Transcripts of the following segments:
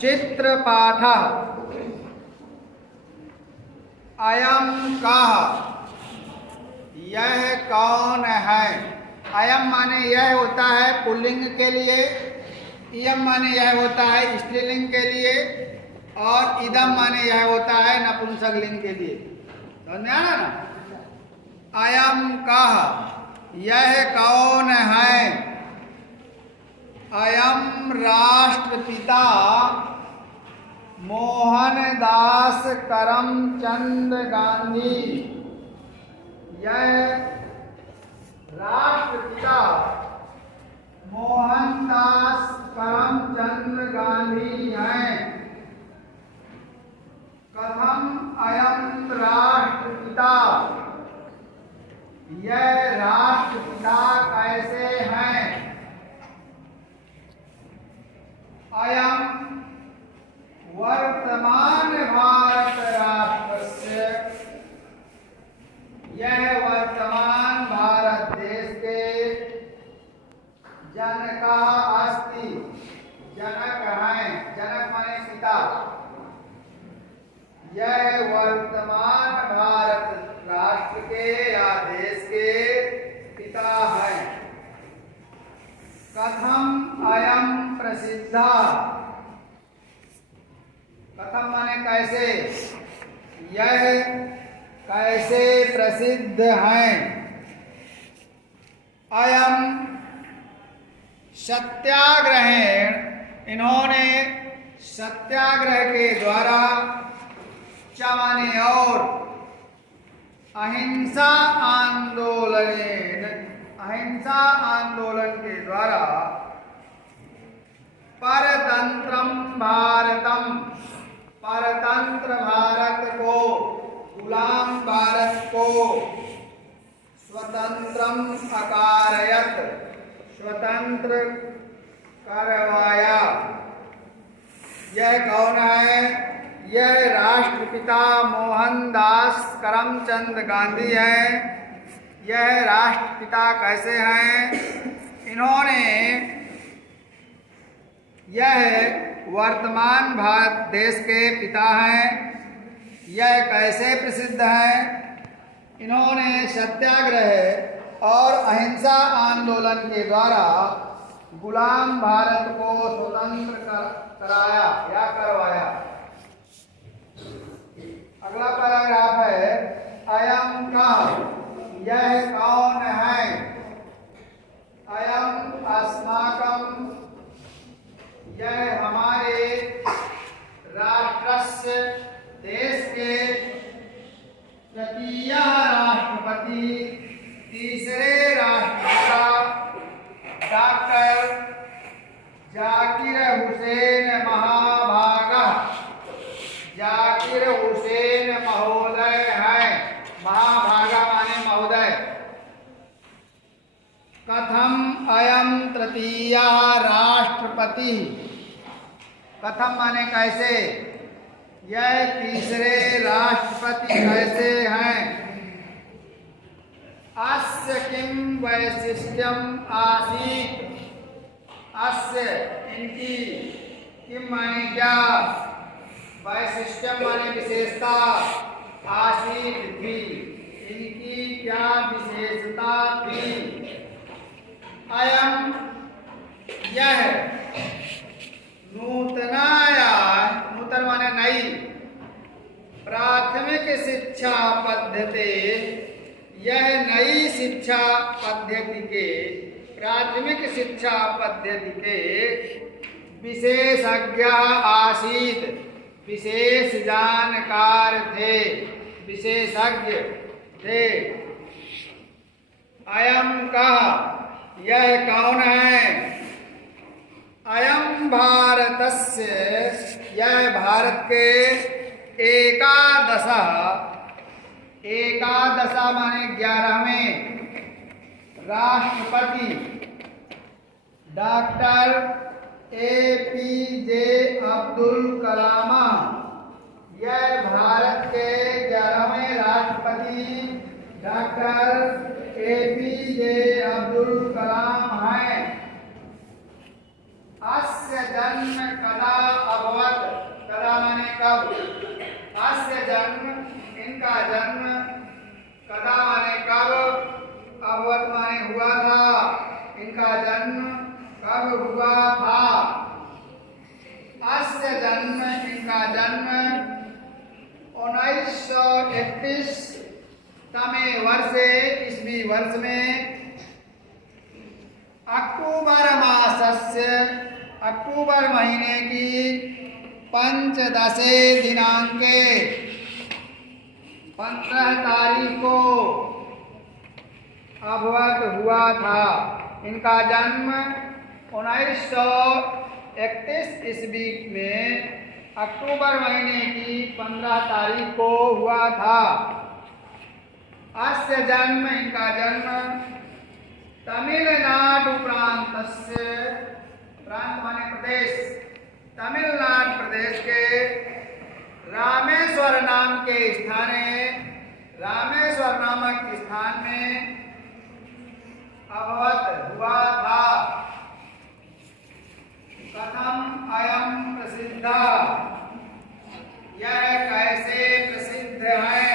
चित्रपाठः अयम कः, यह कौन है। अयम माने यह होता है पुल्लिंग के लिए, इयम माने यह होता है स्त्रीलिंग के लिए, और इदम माने यह होता है नपुंसकलिंग के लिए। समझ में आ रहा ना। अयम कः, यह कौन है। अयम राष्ट्रपिता मोहनदास करमचंद गांधी। यह राष्ट्रपिता मोहनदास करमचंद गांधी हैं। कथम अयम राष्ट्रपिता, यह राष्ट्रपिता कैसे हैं। अयम वर्तमान भारत राष्ट्रस्य, यह वर्तमान भारत देश के जनका अस्ति, जनक हैं। जनक माने पिता। यह वर्तमान भारत राष्ट्र के या देश के पिता हैं। कथम अयम प्रसिद्धा, कथम माने कैसे, यह कैसे प्रसिद्ध हैं। अयम सत्याग्रहेण, इन्होंने सत्याग्रह के द्वारा, च माने और, अहिंसा आंदोलन, अहिंसा आंदोलन के द्वारा, परतंत्रम भारतम, परतंत्र भारत को, गुलाम भारत को, स्वतंत्रम अकारयत, स्वतंत्र करवाया। यह कौन है। यह राष्ट्रपिता मोहनदास करमचंद गांधी हैं। यह राष्ट्रपिता कैसे हैं। इन्होंने यह वर्तमान भारत देश के पिता हैं। यह कैसे प्रसिद्ध हैं। इन्होंने सत्याग्रह और अहिंसा आंदोलन के द्वारा गुलाम भारत को स्वतंत्र कराया या करवाया। अगला पैराग्राफ है अयम कः, यह कौन है। अयम अस्माकं, यह हमारे राष्ट्रस्य देश के तृतीय राष्ट्रपति, तीसरे राष्ट्रपिता डॉक्टर जाकिर हुसैन महाभागा, जाकिर हुसैन महोदय हैं। महाभागा माने महोदय। कथम अयम तृतीय राष्ट्रपति, कथम माने कैसे, यह तीसरे राष्ट्रपति कैसे हैं। अस्य किम वैशिष्ट्यम आसीत्, अस्य इनकी, किम माने क्या, वैशिष्ट्यम माने विशेषता, आसीत् थी, इनकी क्या विशेषता थी। अयम यह, नूतनाया, नूतन माने नई, प्राथमिक शिक्षा पद्धति, यह नई शिक्षा पद्धति के, प्राथमिक शिक्षा पद्धति के विशेषज्ञ आसीत्, विशेष जानकार थे, विशेषज्ञ थे। अयम कः, यह कौन है। अयम भारतस्य, यह भारत के एकादश, एकादश माने 11वें राष्ट्रपति डॉक्टर APJ अब्दुल कलाम, यह भारत के 11वें राष्ट्रपति डॉक्टर APJ अब्दुल कलाम हैं। अस्य जन्म कदा अभवत, कदा माने कब, अस्य जन्म इनका जन्म, कदा माने कब, अभवत माने हुआ था, इनका जन्म कब हुआ था। अस्य जन्म इनका जन्म 1931 तमे वर्षे ईस्वी वर्ष में अक्टूबर मासस्य, अक्टूबर महीने की 15 दिनांके 15 तारीख को अभवत हुआ था। इनका जन्म 1931 ईस्वी में अक्टूबर महीने की 15 तारीख को हुआ था। अस्य जन्म इनका जन्म तमिलनाडु प्रांतस्य, प्रांत माने प्रदेश, तमिलनाडु प्रदेश के रामेश्वर नाम के स्थाने, रामेश्वर नामक स्थान में अभवत हुआ था। कथम अयम प्रसिद्ध, यह कैसे प्रसिद्ध है।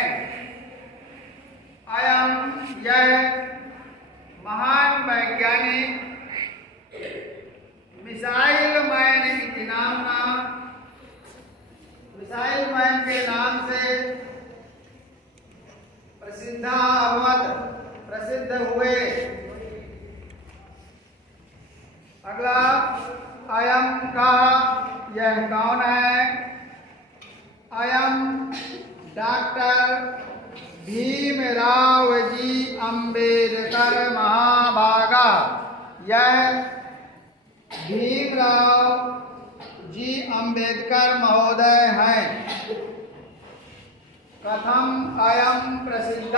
अयम यह महान वैज्ञानिक मिसाइल मैन इति नामना, मिसाइल मैन के नाम से प्रसिद्ध अभवत, प्रसिद्ध हुए। अगला अयम का, यह कौन है। अयम डॉक्टर भीमराव जी अंबेडकर महाभागा, यह भीमराव जी अंबेडकर महोदय हैं। कथम अयम प्रसिद्ध,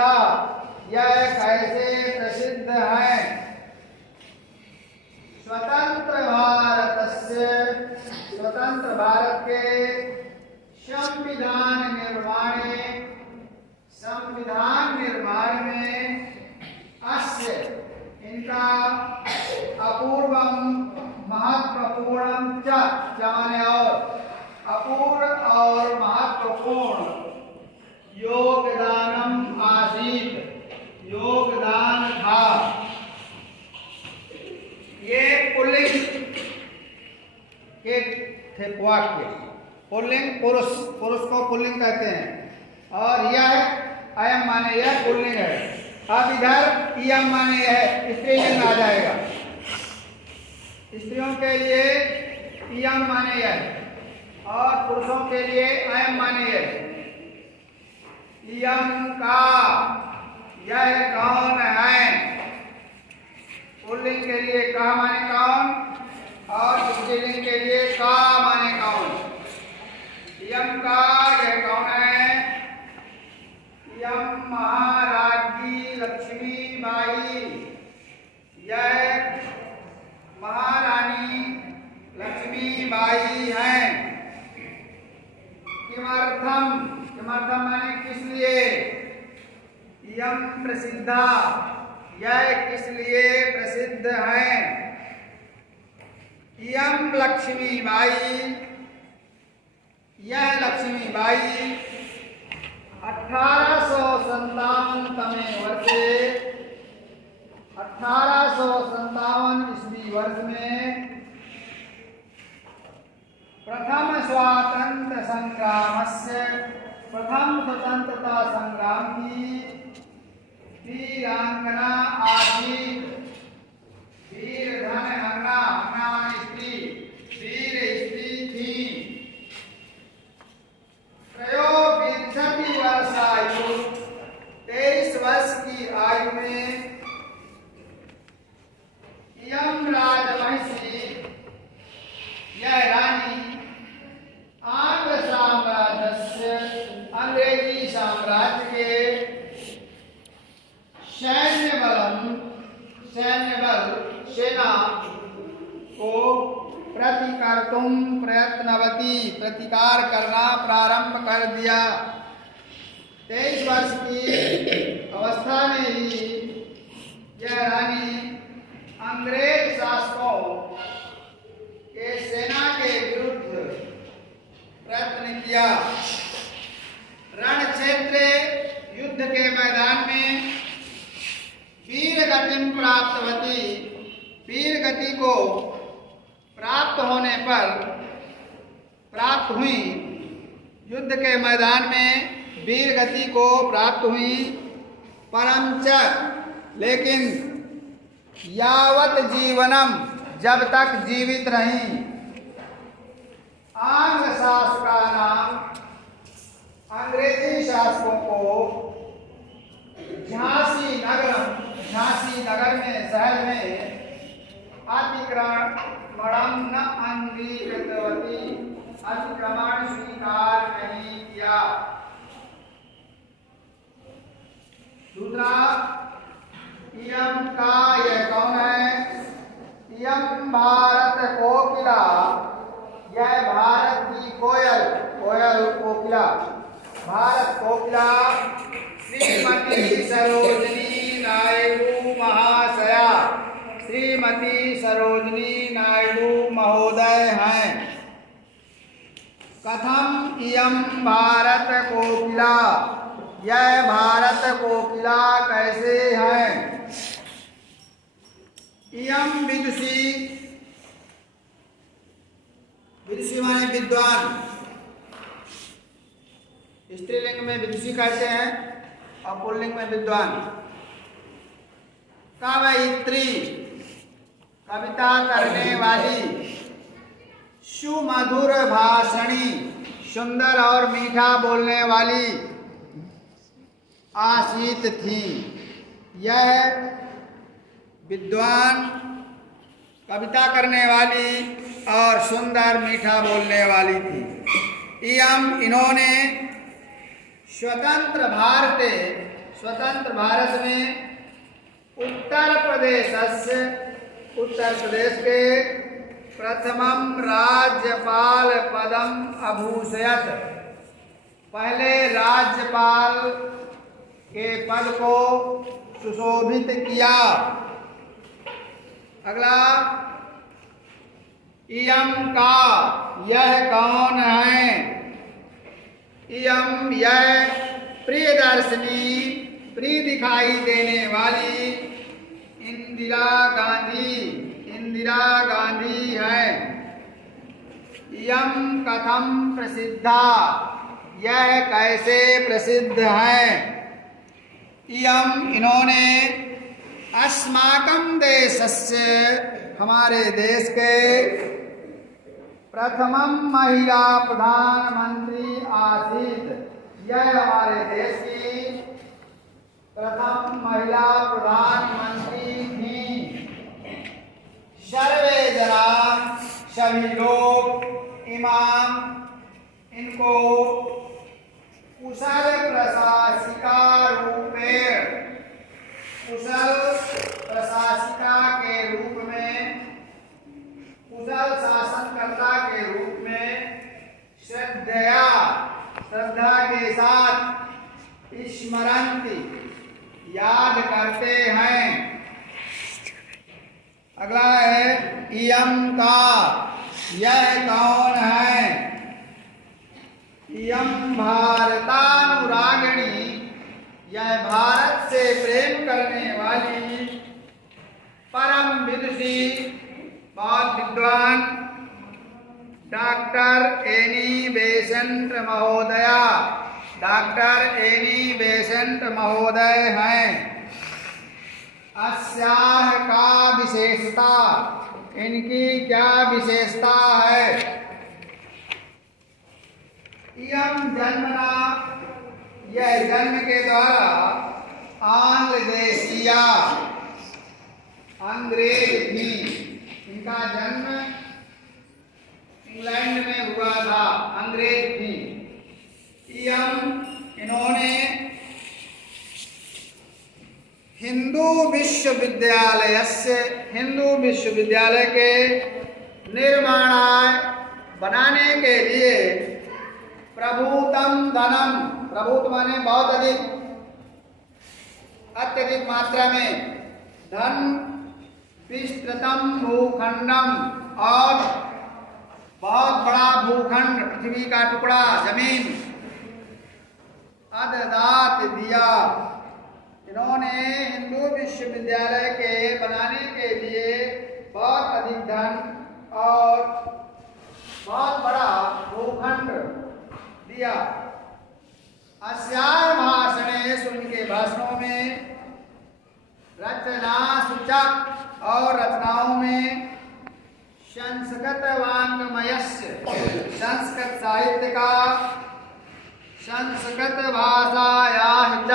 यह कैसे प्रसिद्ध है। स्वतंत्र भारतस्य, स्वतंत्र भारत के संविधान निर्माणे, संविधान निर्माण में अस्य इनका अपूर्वम महत्वपूर्ण च माने और, अपूर्व और महत्वपूर्ण योगदानम आसीत, योगदान था। ये पुल्लिंग के थे वाक्य, पुल्लिंग पुरुष, पुरुष को पुल्लिंग कहते हैं। और यह अयम माने यह पुल्लिंग है। अब इधर इयम माने यह स्त्रीलिंग आ जाएगा। स्त्रियों के लिए इयम माने यह और पुरुषों के लिए अयम माने यह। इयम का, यह कौन है। पुल्लिंग के लिए का माने कौन और स्त्रीलिंग के लिए का माने कौन। इयम का, यह कौन है। इयम महाराज्ञी लक्ष्मीबाई, यह महारानी लक्ष्मीबाई हैं। किमर्थम, किमर्थम माने किस लिए। इयम प्रसिद्धा, यह किस लिए प्रसिद्ध है। इयम लक्ष्मीबाई, यह लक्ष्मीबाई 1857 तमे वर्षे, 1857 ईस्वी वर्ष में प्रथम स्वातंत्र संग्रामस्य, प्रथम स्वतंत्रता संग्राम की वीरांगना आसीत। वीर धन हंगा, हंगा माने स्त्री, वीर स्त्री थी। त्रयोविंशति वर्षायु, 23 वर्ष की आयु में इयम राजवंशी, यह रानी आंग्ल साम्राज्य, अंग्रेजी साम्राज्य के सैन्य बल, सेना को प्रतिकर्तुम प्रयत्नवती, प्रतिकार करना प्रारंभ कर दिया। 23 वर्ष की अवस्था में ही यह रानी अंग्रेज शासकों के सेना के विरुद्ध प्रयत्न किया। रण क्षेत्र युद्ध के मैदान में वीर गतिम प्राप्तवती, वीर गति को प्राप्त होने पर प्राप्त हुई, युद्ध के मैदान में वीर गति को प्राप्त हुई। परम च, लेकिन यावत जीवनम, जब तक जीवित रही, आंग्ल शासका नाम, अंग्रेजी शासकों को झांसी नगर में, शहर में अतिक्रमण न अंगीकृतवती, अतिक्रमण स्वीकार नहीं किया। दूसरा, इयम का, यह कौन है? इयम भारत कोकिला, यह भारत की कोयल, कोयल कोकिला, भारत कोकिला श्रीमती सरोजनी नायडू महाशया, श्रीमती सरोजनी नायडू महोदय हैं। कथम इयम भारत कोकिला, यह भारत कोकिला कैसे है? इयम विदुषी, विदुषी माने विद्वान, स्त्रीलिंग में विदुषी कहते हैं और पुल्लिंग में विद्वान। कवयित्री, कविता करने वाली। सुमधुर भाषणी, सुंदर और मीठा बोलने वाली आसीत थी। यह विद्वान, कविता करने वाली और सुंदर मीठा बोलने वाली थी। इयम, इन्होंने स्वतंत्र भारत में उत्तर प्रदेश के प्रथमम राज्यपाल पदम अभूषयत, पहले राज्यपाल के पद को सुशोभित किया। अगला, इयम का, यह कौन है? इयम, यह प्रियदर्शनी, प्रिय दिखाई देने वाली इंदिरा गांधी, इंदिरा गांधी है। इयम कथम प्रसिद्धा, यह कैसे प्रसिद्ध है? इयम, इन्होंने अस्माकं देशस्य, हमारे देश के प्रथमम महिला प्रधानमंत्री आसीत, यह हमारे देश की प्रथम महिला प्रधानमंत्री थी। सर्वे जना, सभी लोग, इमाम, इनको कुशल प्रशासिका रूपेण, कुशल प्रशासिका के रूप में, कुशल शासनकर्ता के रूप में श्रद्धा के साथ स्मरन्ति, याद करते हैं। अगला है इयम का, यह कौन है? इयम भारतानुरागिणी, यह भारत से प्रेम करने वाली परम विदुषी, बहुत विद्वान डॉक्टर एनी बेसेंट महोदया, डॉक्टर एनी बेसेंट महोदय हैं। अस्याह का विशेषता, इनकी क्या विशेषता है? इयम जन्मना, यह जन्म के द्वारा आंग्ल देशीया, अंग्रेज थी। इनका जन्म इंग्लैंड में हुआ था, अंग्रेज थी। इयम, इन्होंने हिंदू विश्वविद्यालय से, हिंदू विश्वविद्यालय के निर्माणाय, बनाने के लिए प्रभूतम धनम, प्रभूत माने बहुत अधिक, अत्यधिक मात्रा में, धन, विस्तृतम भूखंडम, और बहुत बड़ा भूखंड, पृथ्वी का टुकड़ा, जमीन अददात दिया। इन्होंने हिंदू विश्वविद्यालय के बनाने के लिए बहुत अधिक धन और बहुत बड़ा भूखंड दिया। अस्याय भाषणेषु, उनके भाषणों में, रचना सूचक और रचनाओं में, संस्कृत वाङ्मयस्य, संस्कृत साहित्य का, संस्कृत भाषायाः च,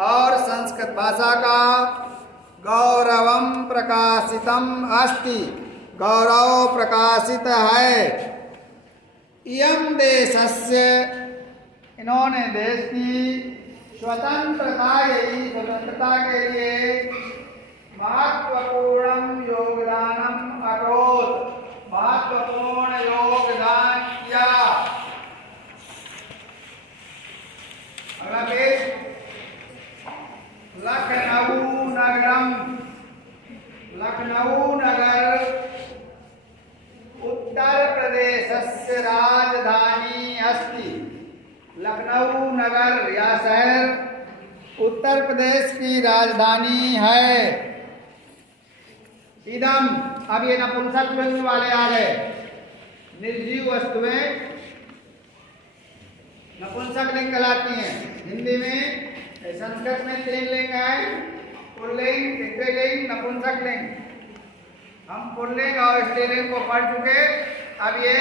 और संस्कृत भाषा का गौरवं प्रकाशितम अस्ति, गौरव प्रकाशित है। इयं देशस्य, इन्होंने देश की स्वतंत्रता के लिए महत्वपूर्ण योगदानम अकरोत्, महत्वपूर्ण योगदान किया। अगला पेज, लखनऊ नगरम, लखनऊ नगर उत्तर प्रदेशस्य राजधानी अस्ति। लखनऊ नगर या शहर उत्तर प्रदेश की राजधानी है। इदम, अब ये नपुंसक लिंग वाले आ गए। निर्जीव वस्तुएं नपुंसक लिंग कहलाती हैं। हिंदी में, संस्कृत में 3 लिंग है, पुल्लिंग, स्त्रीलिंग, नपुंसक लिंग। हम पुल्लिंग और स्त्रीलिंग को पढ़ चुके, अब ये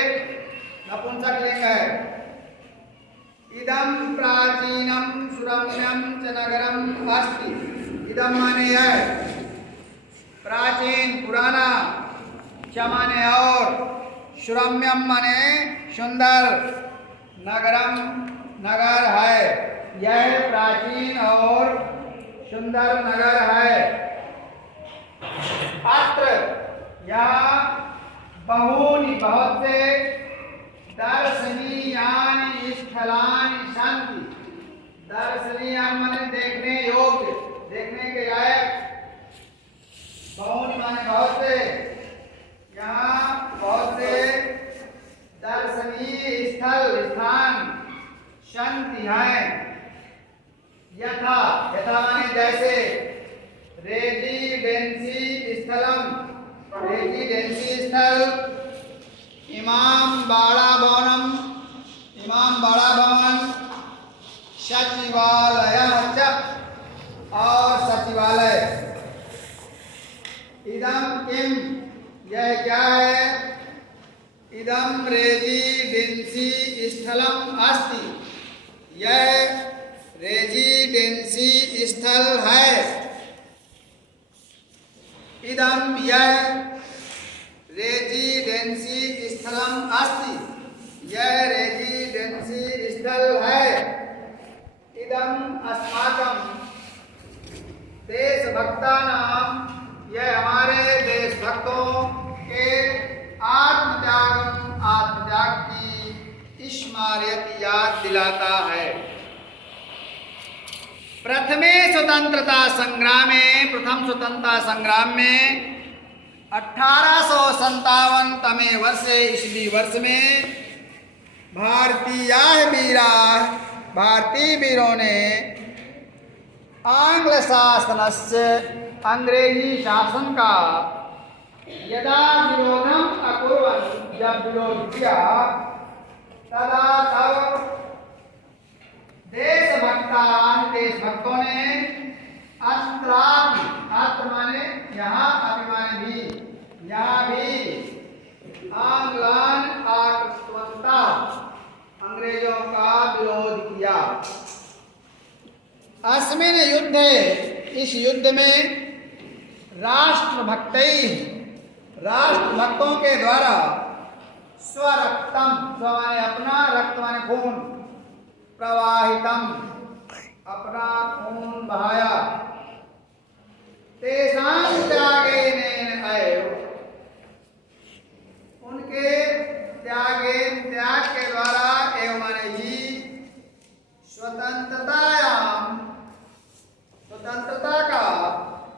नपुंसक लिंग है। इदम प्राचीनम सुरम्यम च नगरम अस्ति। इदम माने है प्राचीन, पुराना, च माने और, सुरम्यम माने सुंदर, नगरम नगर है। यह प्राचीन और सुंदर नगर है। अत्र, यहाँ बहूनि, बहुत से, दर्शनीयानि स्थलानि सन्ति। दर्शनीय माने देखने योग्य, देखने के लायक। बहूनि माने बहुत से, यहाँ बहुत से दर्शनीय स्थल, स्थान, सन्ति हैं। यथा, यथा माने जैसे, रेजिडेंसी स्थलम, रेजिडेंसी स्थल, इमाम बाड़ा भवनम, इमाम बाड़ा भवन, सचिवालय च, और सचिवालय। इदम किम, यह क्या है? इदम रेजिडेंसी स्थलम अस्ति, यह रेजिडेंसी स्थल है। इदम, यह रेजिडेंसी स्थलम अस्ति, यह रेजिडेंसी स्थल है। इदम अस्माकं देशभक्तानां, यह हमारे देशभक्तों के आत्मत्यागम, आत्मत्याग की स्मारक याद दिलाता है। प्रथमे स्वतंत्रता संग्राम में, प्रथम स्वतंत्रता संग्राम में 1857 तमे वर्षे, ईस्वी वर्ष में, भारतीय वीरों ने आंग्ल शासनस्य, अंग्रेजी शासन का, यदा विरोधम अकुर्वन्, जब विरोध किया, तदा तब देशभक्तों ने अस्त्रादि, अस्त्र माने यहाँ, अभिमान भी, यहाँ भी आंग्लान आक्रमणता, अंग्रेजों का विरोध किया। अस्मिन् युद्धे, इस युद्ध में, राष्ट्रभक्तों के द्वारा स्वरक्तम, स्व माने अपना, रक्त माने खून, प्रवाहितम, अपना खून बहाया, तेषां त्यागेन एव, उनके त्याग के द्वारा, एवं माने ही, स्वतंत्रता का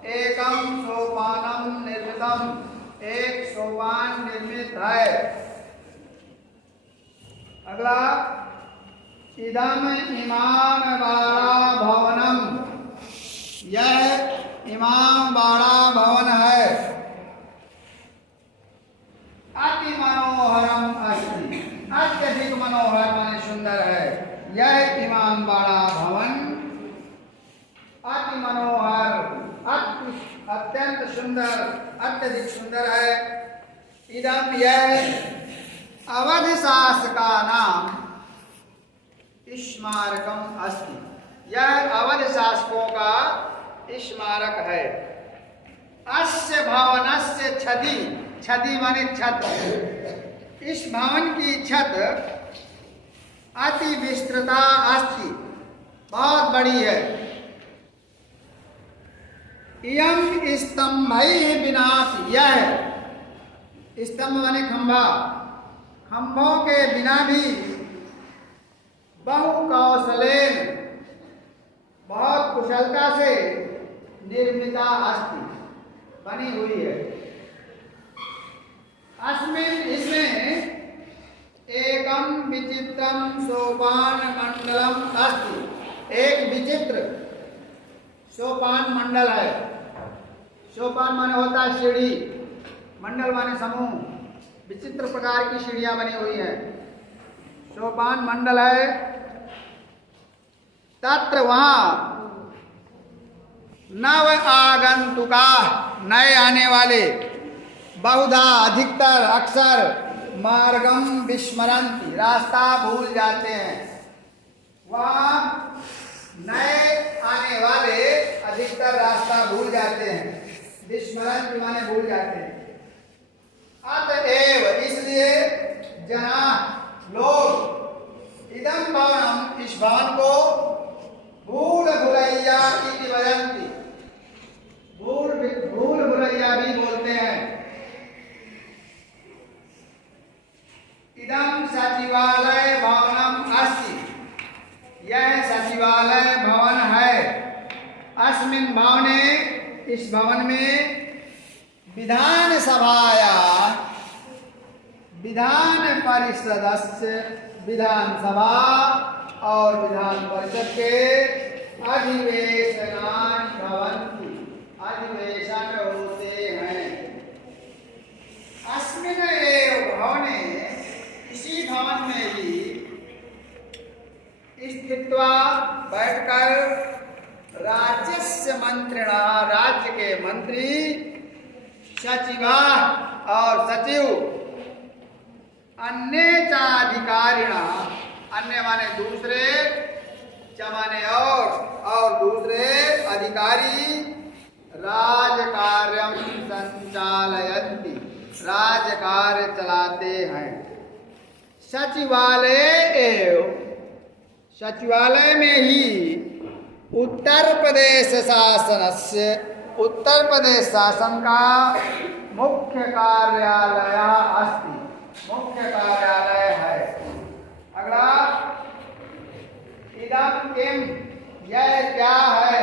एकम सोपानम निर्मितम, एक सोपान निर्मित है। अगला, इदम इमाम बाड़ा भवनम, यह इमाम बाड़ा भवन है। अति मनोहरम अस्ति, अत्यधिक मनोहर माने सुंदर है। यह इमाम बाड़ा भवन अति मनोहर, अत्यंत सुंदर, अत्यधिक सुंदर है। इदम, यह अवध शासका नाम स्मारकम अस्ति, यह अवध शासकों का स्मारक है। अस्य भवनस्य छदि, छदि माने छत, इस भवन की छत अति विस्तृता अस्ति, बहुत बड़ी है। इयम स्तंभैः विनापि, यह स्तंभ माने खंभा, खंभों के बिना भी बहु कौशलेन, बहुत कुशलता से निर्मिता अस्ति, बनी हुई है। अस्मिन्, इसमें एकम विचित्रम सोपान मंडलम अस्ति, एक विचित्र सोपान मंडल है। सोपान माने होता है सीढ़ी, मंडल माने समूह, विचित्र प्रकार की सीढ़ियां बनी हुई है, सोपान मंडल है। तत्र, वहां नव आगंतुका, नए आने वाले, बहुधा अधिकतर, अक्सर, मार्गम विस्मरन्ति, रास्ता भूल जाते हैं। वहां नए आने वाले अधिकतर रास्ता भूल जाते हैं। विस्मरन्ति माने भूल जाते हैं। अतएव, इसलिए जना, लोग, इदम भवनम, इस भवन को भूल भुलैया इति वदन्ति, भूल भुलैया भी बोलते हैं। इदम सचिवालय भवनम अस्ति, यह सचिवालय भवन है। अस्मिन् भवने, इस भवन में विधान सभाया, विधान परिषदस्य, विधानसभा और विधान परिषद के अधिवेशनानि भवन्ति, अधिवेशन होते हैं। अस्मिन् एव भवने, इसी भवन में ही स्थित्वा, बैठकर, राज्यस्य मंत्रिणा, राज्य के मंत्री, सचिवा और सचिव, अन्य चाधिकारिणा, अन्य माने दूसरे, च माने और दूसरे अधिकारी, राजकार्यम संचालयन्ति, राजकार्य चलाते हैं। सचिवालय एवं, सचिवालय में ही उत्तर प्रदेश शासनस्य, उत्तर प्रदेश शासन का मुख्य कार्यालय अस्ति, मुख्य कार्यालय है। अगला, इदम किम, यह क्या है।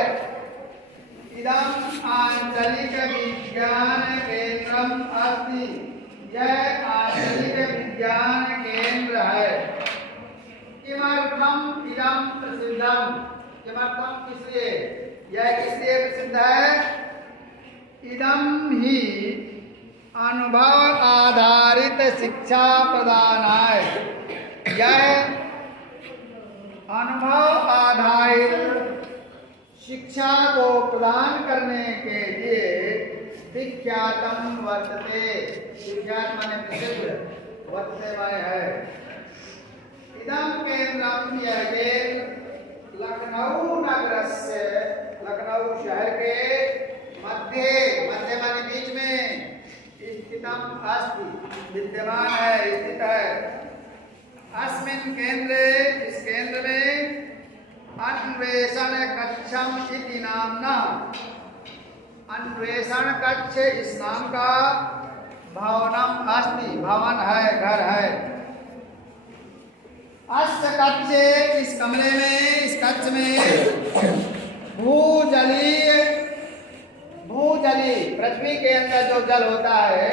इदम आंचलिक विज्ञान केंद्रम अस्ति, यह आंचलिक विज्ञान केंद्र है। किमर्थम इदम प्रसिद्धम, किमर्थम, किसलिए, यह किसलिए प्रसिद्ध है। इदम ही अनुभव आधारित शिक्षा प्रदानाय, यह अनुभव आधारित शिक्षा को प्रदान करने के लिए विख्यातम वर्तते, विख्यात माने प्रसिद्ध, वर्तते माने है। इदम केंद्रम, यह केंद्र लखनऊ नगर से, लखनऊ शहर के मध्य, मध्य माने बीच में, स्थितम अस्ति, विद्यमान है, स्थित है। अस्मिन् केंद्रे, इस केंद्र में, अन्वेषण कक्षम इति नामना, अन्वेषण कक्ष इस नाम का भवनम अस्ति, भवन है, घर है। अस्य कक्षे, इस कमरे में, इस कक्ष में भूजलीय, भूजली, पृथ्वी के अंदर जो जल होता है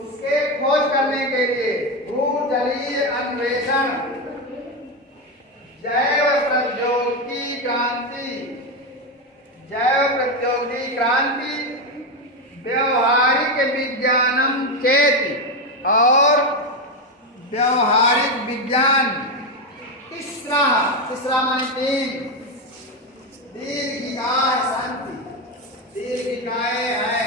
उसके खोज करने के लिए भूजलीय अन्वेषण विश्लेषण, जैव प्रौद्योगिकी क्रांति, जैव प्रौद्योगिकी क्रांति, व्यवहारिक विज्ञानम चेति और व्यवहारिक विज्ञान। तीसरा, तीसरा माने 3, दीर्घिकाय शांति, दीर्घिकाय है